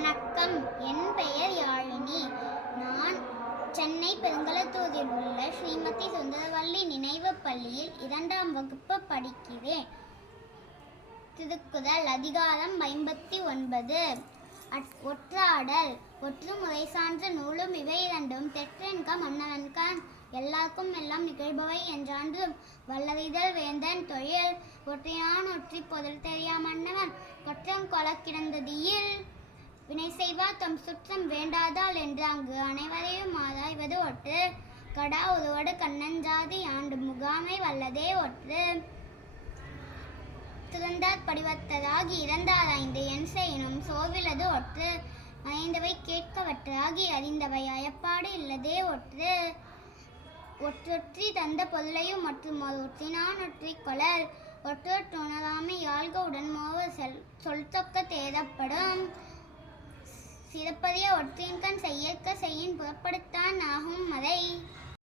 வணக்கம். என் பெயர் யாழினி. நான் சென்னை பெருங்களத்தூரில் உள்ள ஸ்ரீமதி சுந்தரவல்லி நினைவுப் பள்ளியில் 2ஆம் வகுப்பு படிக்கிறேன். திருக்குறள் அதிகாரம் 59. ஒற்றாடல். ஒற்று முறை சான்ற நூலும் இவை இரண்டும் தெற்றென்க மன்னவன்கண் எல்லாருக்கும் எல்லாம் நிகழ்பவை என்றான்றும் வல்லறிதல் வேந்தன் தொழில். ஒற்றினான் ஒற்றி பொருள் தெரியா மன்னவன் கொற்றம் கொளக் கிடந்ததியில் வினை செய்வார் தம் சுற்றம் வேண்டாதால் என்று அங்கு அனைவரையும் ஆராய்வது ஒற்று. கடா ஒருவடு கண்ணஞ்சாதி ஆண்டு முகாமை வல்லதே ஒற்று. துறந்தார் படிவத்தராகி இறந்தாராய்ந்து என் செய்யினும் சோர்விலது ஒற்று. அறிந்தவை கேட்கவற்றாகி அறிந்தவை அயப்பாடு இல்லதே ஒற்று. ஒற்றொற்றி தந்த பொருளையும் மற்றும் ஒரு ஒற்றினான் ஒற்றி கொளல். ஒற்றொற்று உணராமை யாழ்க உடன்மோவு சொல் தொக்க தேடப்படும். சிறப்பறிய ஒற்றின்கண் செய்யற்க செய்யின் புறப்படுத்தான் ஆகும் மறை.